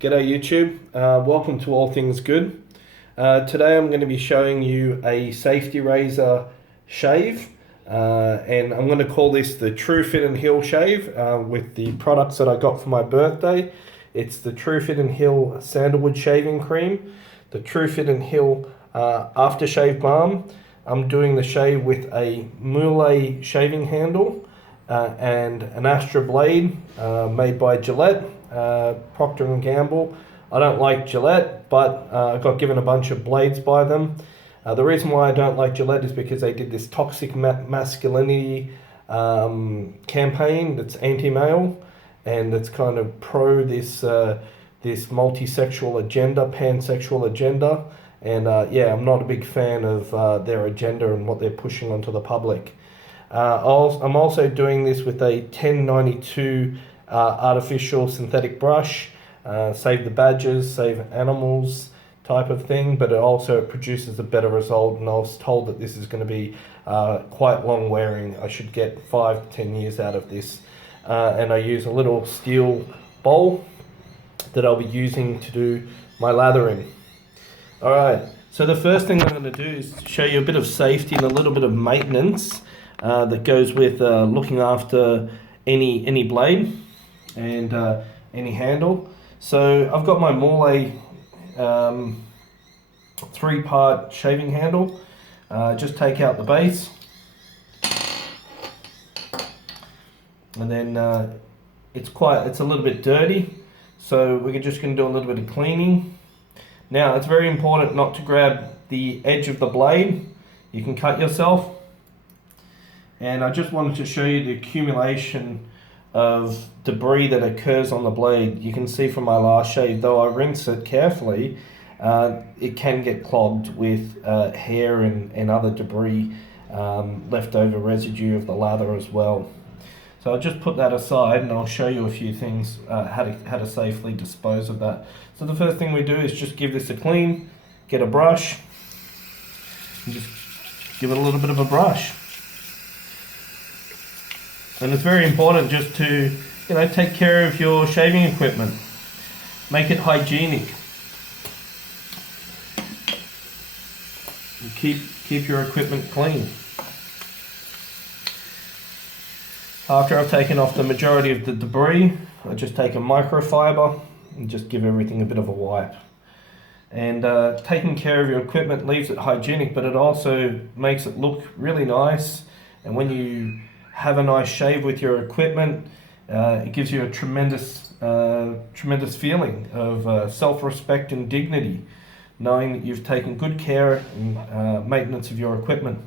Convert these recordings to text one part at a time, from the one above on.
G'day YouTube, welcome to All Things Good. Today I'm going to be showing you a safety razor shave and I'm going to call this the Truefitt and Hill shave with the products that I got for my birthday. It's the Truefitt and Hill Sandalwood Shaving Cream, the Truefitt and Hill Aftershave Balm. I'm doing the shave with a Moulet shaving handle and an Astra blade made by Gillette. Procter & Gamble. I don't like Gillette, but I got given a bunch of blades by them. The reason why I don't like Gillette is because they did this toxic masculinity campaign that's anti-male, and it's kind of pro this multi-sexual agenda, pansexual agenda, and yeah, I'm not a big fan of their agenda and what they're pushing onto the public. I'm also doing this with a 1092 artificial synthetic brush, save the badgers, save animals type of thing, but it produces a better result, and I was told that this is going to be quite long wearing. I should get 5 to 10 years out of this, and I use a little steel bowl that I'll be using to do my lathering. Alright, so the first thing I'm going to do is show you a bit of safety and a little bit of maintenance that goes with looking after any blade and any handle. So I've got my Moulet 3-part shaving handle. Just take out the base, and then it's a little bit dirty, so we're just going to do a little bit of cleaning. Now it's very important not to grab the edge of the blade. You can cut yourself, and I just wanted to show you the accumulation of debris that occurs on the blade. You can see from my last shave, though I rinse it carefully, it can get clogged with hair and other debris, leftover residue of the lather as well. So I'll just put that aside, and I'll show you a few things how to safely dispose of that. So the first thing we do is just give this a clean, get a brush, and just give it a little bit of a brush. And it's very important just to, take care of your shaving equipment. Make it hygienic. And keep your equipment clean. After I've taken off the majority of the debris, I just take a microfiber and just give everything a bit of a wipe. And taking care of your equipment leaves it hygienic, but it also makes it look really nice. And when you have a nice shave with your equipment, it gives you a tremendous feeling of self-respect and dignity, knowing that you've taken good care and maintenance of your equipment.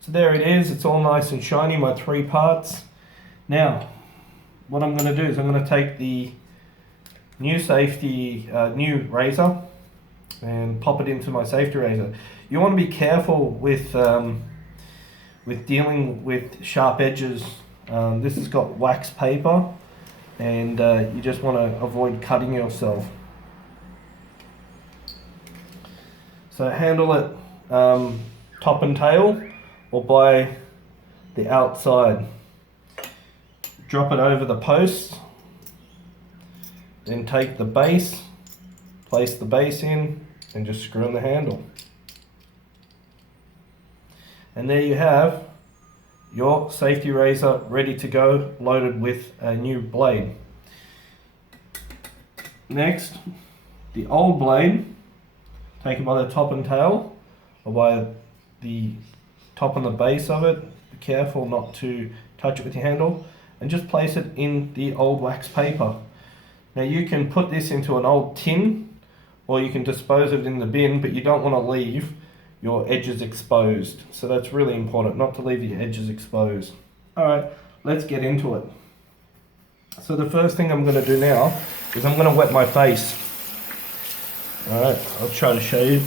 So there it is, it's all nice and shiny, my 3 parts. Now, what I'm going to do is I'm going to take the new razor and pop it into my safety razor. You want to be careful with dealing with sharp edges. This has got wax paper, and you just want to avoid cutting yourself. So handle it top and tail, or by the outside. Drop it over the post, then take the base, place the base in, and just screw in the handle. And there you have your safety razor ready to go, loaded with a new blade. Next, the old blade, take it by the top and tail, or by the top and the base of it. Be careful not to touch it with your handle, and just place it in the old wax paper. Now you can put this into an old tin, or you can dispose of it in the bin, but you don't want to leave your edges exposed. So that's really important, not to leave your edges exposed. Alright, let's get into it. So the first thing I'm going to do now is I'm going to wet my face. Alright, I'll try to show you.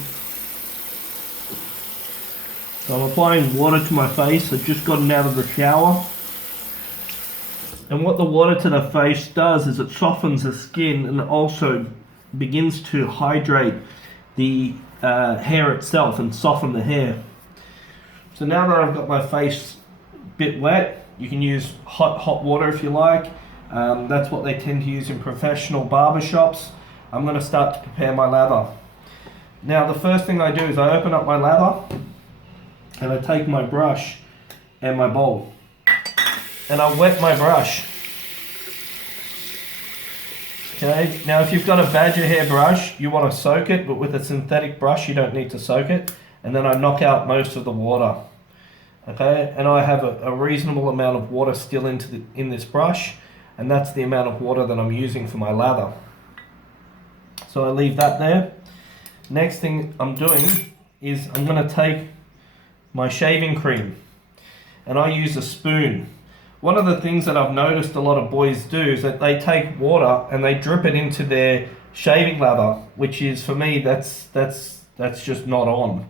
So I'm applying water to my face. I've just gotten out of the shower. And what the water to the face does is it softens the skin, and it also begins to hydrate the hair itself and soften the hair. So now that I've got my face a bit wet, you can use hot water if you like. That's what they tend to use in professional barbershops. I'm going to start to prepare my lather. Now the first thing I do is I open up my lather and I take my brush and my bowl and I wet my brush. Okay, now if you've got a badger hair brush, you want to soak it, but with a synthetic brush you don't need to soak it. And then I knock out most of the water. Okay, and I have a reasonable amount of water still in this brush, and that's the amount of water that I'm using for my lather. So I leave that there. Next thing I'm doing is I'm going to take my shaving cream and I use a spoon. One of the things that I've noticed a lot of boys do is that they take water and they drip it into their shaving lather, which is, for me, that's just not on.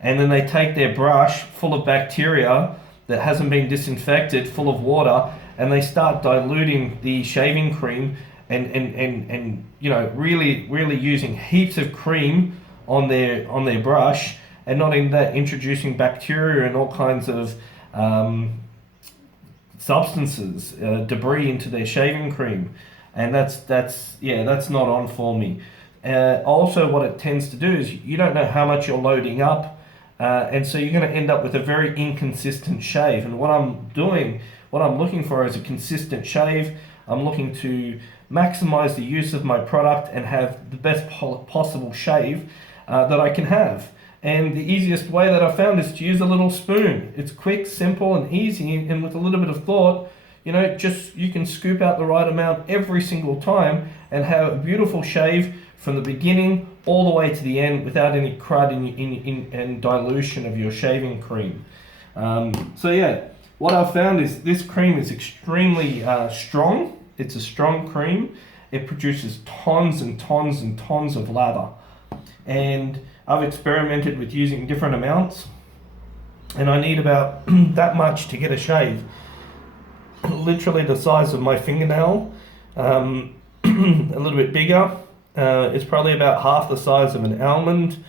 And then they take their brush full of bacteria that hasn't been disinfected, full of water, and they start diluting the shaving cream and you know, really using heaps of cream on their brush, and not in that introducing bacteria and all kinds of substances, debris into their shaving cream. And that's not on for me. Also, what it tends to do is you don't know how much you're loading up, and so you're going to end up with a very inconsistent shave. And what I'm looking for is a consistent shave. I'm looking to maximize the use of my product and have the best possible shave that I can have. And the easiest way that I've found is to use a little spoon. It's quick, simple, and easy, and with a little bit of thought, you know, you can scoop out the right amount every single time and have a beautiful shave from the beginning all the way to the end without any crud and dilution of your shaving cream. So yeah, what I've found is this cream is extremely strong. It's a strong cream. It produces tons and tons and tons of lather. And I've experimented with using different amounts, and I need about that much to get a shave. Literally the size of my fingernail, a little bit bigger. It's probably about half the size of an almond.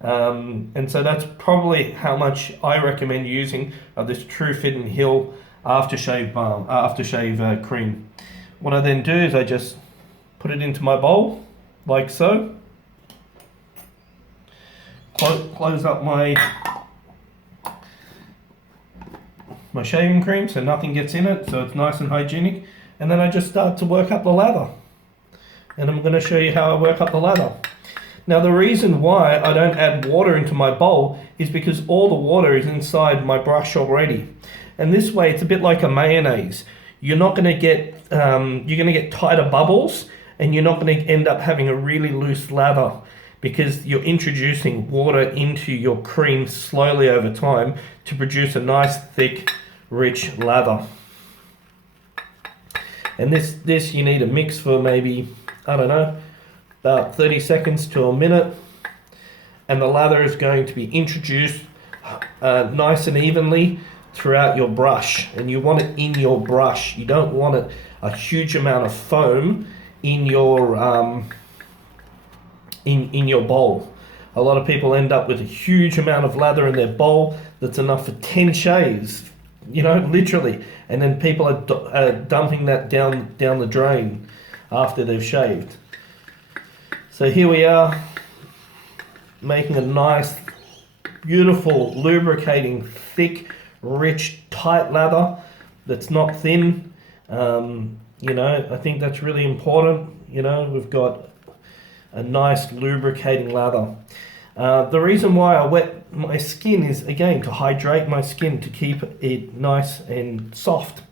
And so that's probably how much I recommend using of this Truefitt and Hill aftershave cream. What I then do is I just put it into my bowl, like so. Close up my shaving cream so nothing gets in it, so it's nice and hygienic. And then I just start to work up the lather. And I'm going to show you how I work up the lather. Now the reason why I don't add water into my bowl is because all the water is inside my brush already. And this way it's a bit like a mayonnaise. You're not going to get, you're going to get tighter bubbles, and you're not going to end up having a really loose lather, because you're introducing water into your cream slowly over time to produce a nice, thick, rich lather. And this you need to mix for maybe, I don't know, about 30 seconds to a minute. And the lather is going to be introduced nice and evenly throughout your brush. And you want it in your brush. You don't want a huge amount of foam in your in your bowl. A lot of people end up with a huge amount of lather in their bowl that's enough for 10 shaves, you know, literally. And then people are dumping that down the drain after they've shaved. So here we are, making a nice, beautiful, lubricating, thick, rich, tight lather that's not thin. You know, I think that's really important. You know, we've got a nice lubricating lather. The reason why I wet my skin is, again, to hydrate my skin, to keep it nice and soft.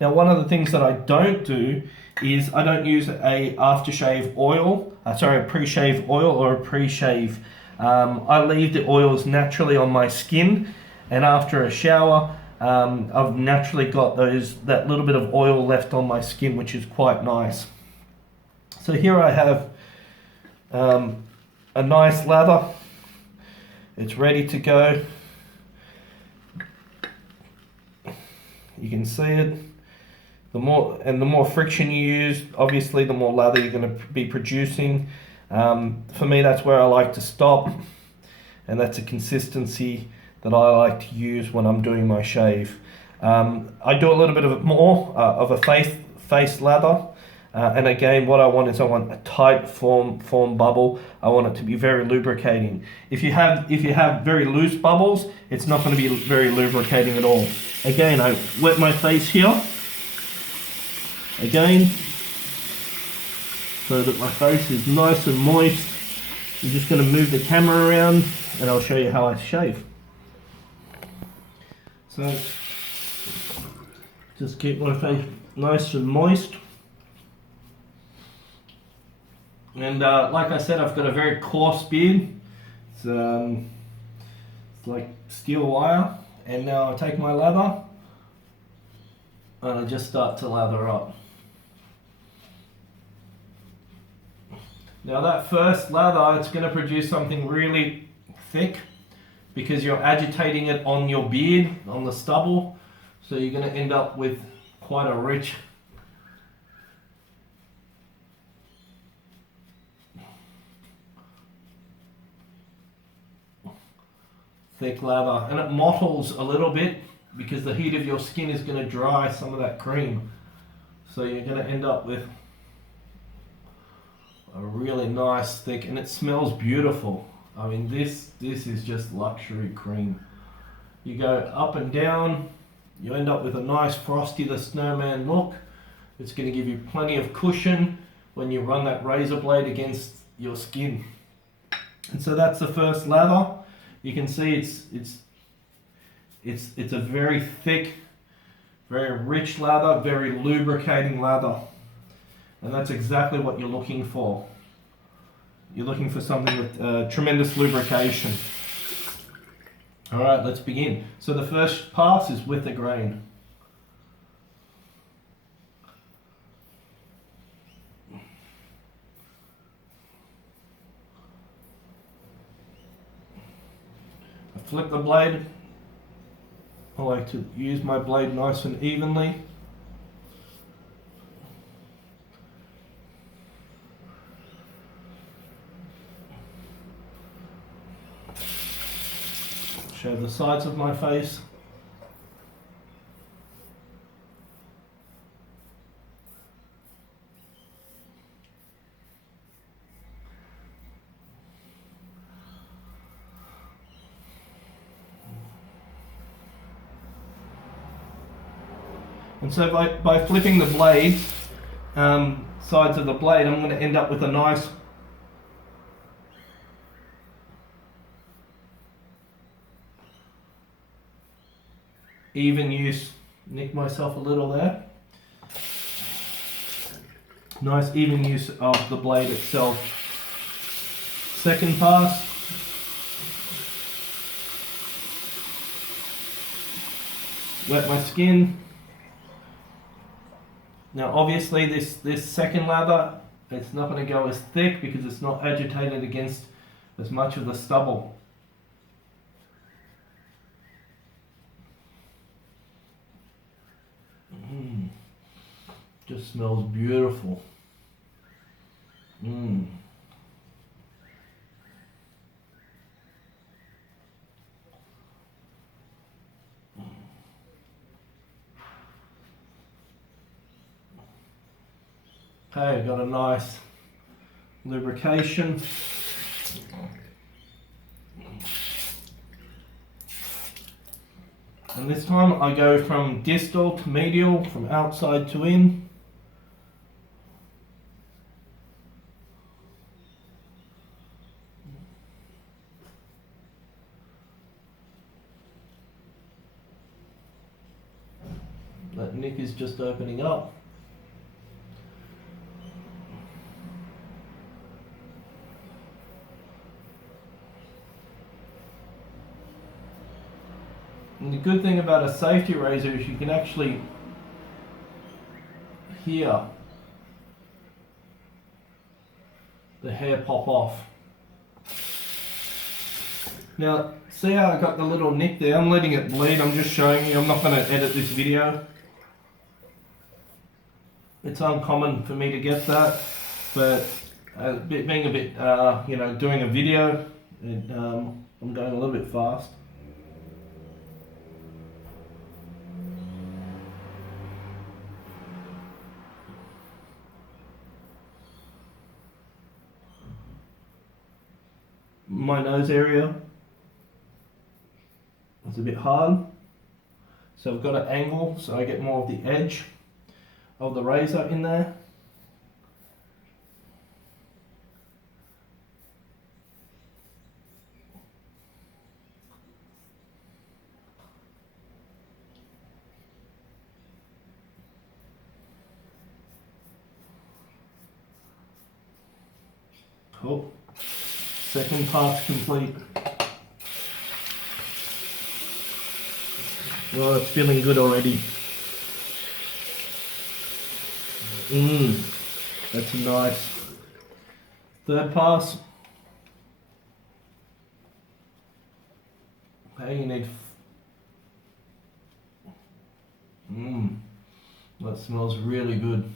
Now, one of the things that I don't do is I don't use a aftershave oil, a pre-shave oil or a pre-shave. I leave the oils naturally on my skin, and after a shower, I've naturally got that little bit of oil left on my skin, which is quite nice. So here I have a nice lather. It's ready to go. You can see it. The more friction you use, obviously the more lather you're going to be producing. For me, that's where I like to stop, and that's a consistency that I like to use when I'm doing my shave. I do a little bit of more of a face lather, And again, what I want is I want a tight form bubble. I want it to be very lubricating. If you have very loose bubbles, it's not going to be very lubricating at all. Again, I wet my face here. Again, so that my face is nice and moist. I'm just going to move the camera around and I'll show you how I shave. So, just keep my face nice and moist. And like I said, I've got a very coarse beard. It's like steel wire. And now I take my lather and I just start to lather up. Now that first lather, it's going to produce something really thick because you're agitating it on your beard, on the stubble. So you're going to end up with quite a rich thick lather, and it mottles a little bit because the heat of your skin is going to dry some of that cream. So you're going to end up with a really nice thick, and it smells beautiful. I mean, this is just luxury cream. You go up and down, you end up with a nice Frosty the Snowman look. It's going to give you plenty of cushion when you run that razor blade against your skin. And so that's the first lather. You can see it's a very thick, very rich lather, very lubricating lather. And that's exactly what you're looking for. You're looking for something with tremendous lubrication. All right, let's begin. So the first pass is with the grain. I flip the blade. I like to use my blade nice and evenly. Show the sides of my face. And so by flipping the blade, sides of the blade, I'm going to end up with a nice even use. Nick myself a little there. Nice even use of the blade itself. Second pass. Wet my skin. Now obviously this second lather, it's not going to go as thick because it's not agitated against as much of the stubble. Just smells beautiful. Okay, got a nice lubrication. And this time I go from distal to medial, from outside to in. That nick is just opening up. And the good thing about a safety razor is you can actually hear the hair pop off. Now, see how I got the little nick there? I'm letting it bleed. I'm just showing you. I'm not going to edit this video. It's uncommon for me to get that, but being a bit, doing a video, I'm going a little bit fast. my nose area is a bit hard. So I've got an angle so I get more of the edge of the razor in there. Cool. Second pass complete. Oh, it's feeling good already. That's nice. Third pass. Okay, you need. That smells really good.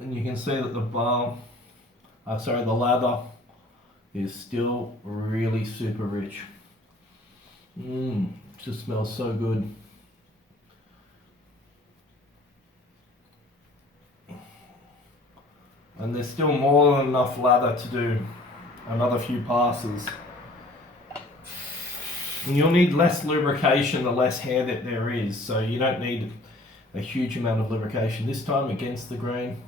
And you can see that the the lather is still really super rich. Just smells so good. And there's still more than enough lather to do another few passes. And you'll need less lubrication the less hair that there is, so you don't need a huge amount of lubrication this time against the grain.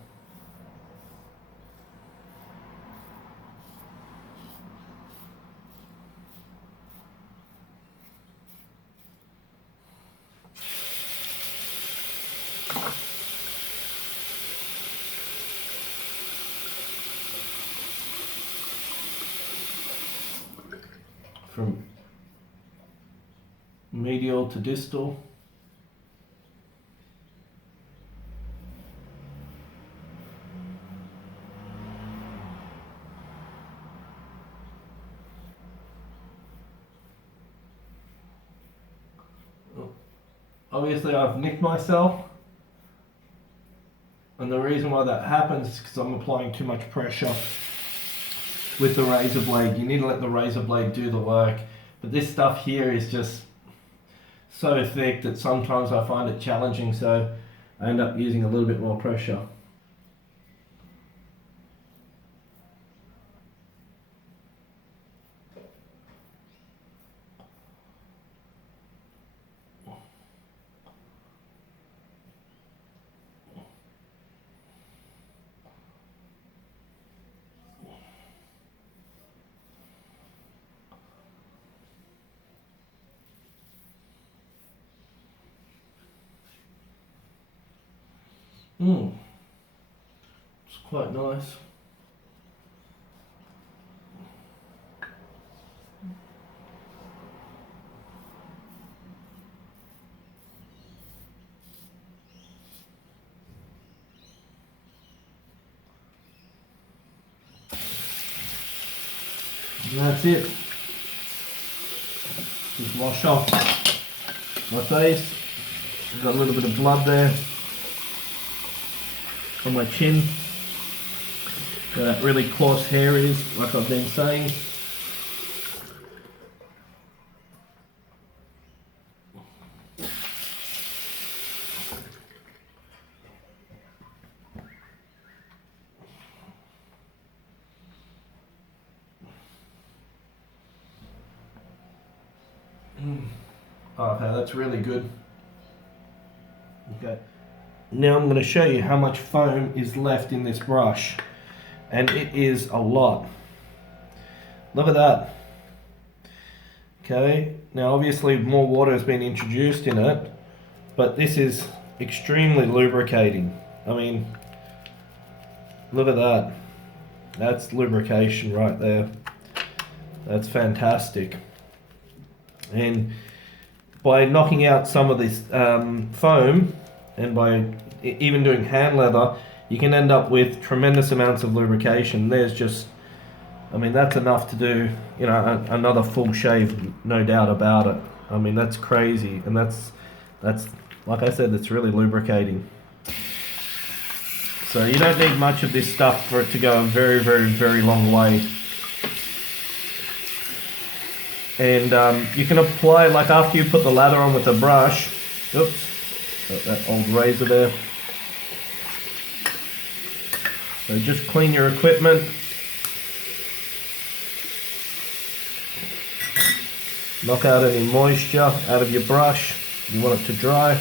From medial to distal. Obviously I've nicked myself, and the reason why that happens is because I'm applying too much pressure with the razor blade. You need to let the razor blade do the work, but this stuff here is just so thick that sometimes I find it challenging, so I end up using a little bit more pressure. It's quite nice. And that's it. Just wash off my face. I've got a little bit of blood there on my chin. Where that really coarse hair is, like I've been saying. Okay, that's really good. Okay. Now I'm going to show you how much foam is left in this brush, and it is a lot. Look at that. Okay, now obviously more water has been introduced in it, but this is extremely lubricating. I mean, look at that. That's lubrication right there. That's fantastic. And by knocking out some of this foam, and by even doing hand leather, you can end up with tremendous amounts of lubrication. There's just, I mean, that's enough to do, you know, another full shave, no doubt about it. I mean, that's crazy, and that's like I said, it's really lubricating. So you don't need much of this stuff for it to go a very, very, very long way. And you can apply, like after you put the lather on with the brush, oops, got that old razor there. So just clean your equipment. Knock out any moisture out of your brush. You want it to dry.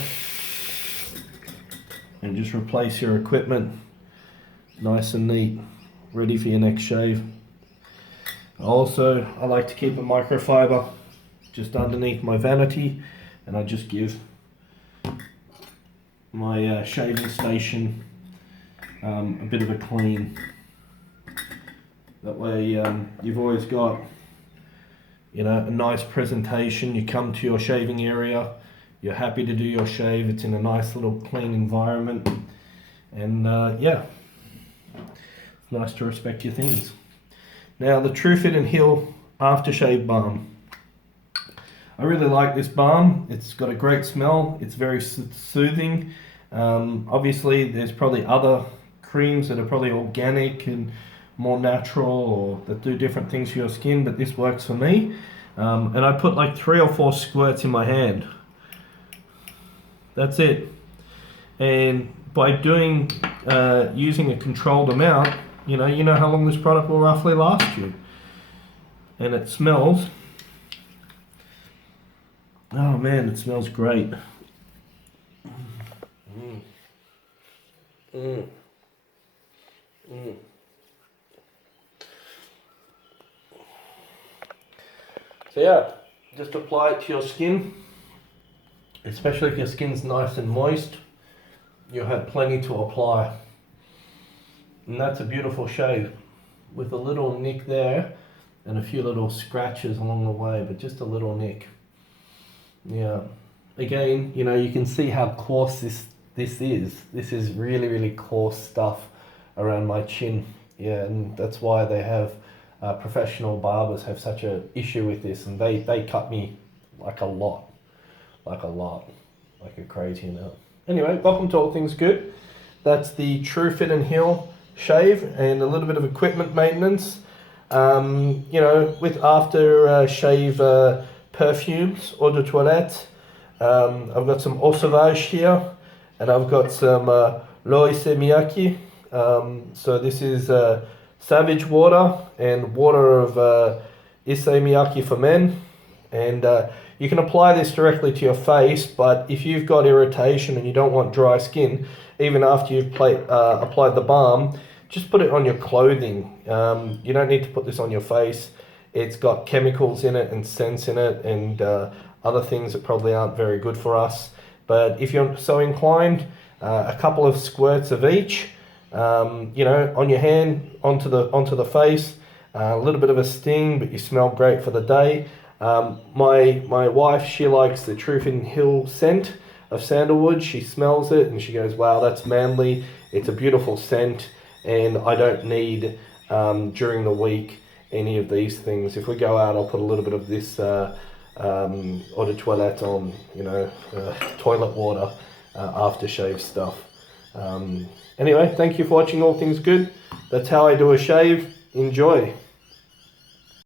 And just replace your equipment nice and neat, ready for your next shave. Also, I like to keep a microfiber just underneath my vanity, and I just give my shaving station a bit of a clean. That way you've always got, you know, a nice presentation. You come to your shaving area, you're happy to do your shave, it's in a nice little clean environment, and yeah, it's nice to respect your things. Now, the Truefitt and Hill aftershave balm. I really like this balm. It's got a great smell. It's very soothing. Obviously, there's probably other creams that are probably organic and more natural, or that do different things for your skin, but this works for me. And I put like 3 or 4 squirts in my hand. That's it. And by doing, using a controlled amount, you know how long this product will roughly last you. And it smells, oh man, it smells great. So yeah, just apply it to your skin, especially if your skin's nice and moist. You'll have plenty to apply. And that's a beautiful shave with a little nick there and a few little scratches along the way, but just a little nick. Yeah. Again, you know, you can see how coarse this is. This is really, really coarse stuff around my chin. Yeah, and that's why they have professional barbers have such an issue with this, and they cut me like a crazy amount. Anyway, welcome to All Things Good. That's the Truefitt and Hill shave, and a little bit of equipment maintenance. You know, with after shave perfumes, eau de toilette. I've got some eau sauvage here, and I've got some l'eau miyaki. So this is savage water and water of ise miyaki for men, and you can apply this directly to your face, but if you've got irritation and you don't want dry skin, even after you've applied the balm, just put it on your clothing. You don't need to put this on your face. It's got chemicals in it and scents in it, and other things that probably aren't very good for us. But if you're so inclined, a couple of squirts of each, you know, on your hand, onto the face, a little bit of a sting, but you smell great for the day. My wife, she likes the Truefitt and Hill scent of sandalwood. She smells it and she goes, wow, that's manly. It's a beautiful scent, and I don't need during the week any of these things. If we go out, I'll put a little bit of this eau de toilette on, you know, toilet water, aftershave stuff. Anyway, thank you for watching All Things Good. That's how I do a shave. Enjoy.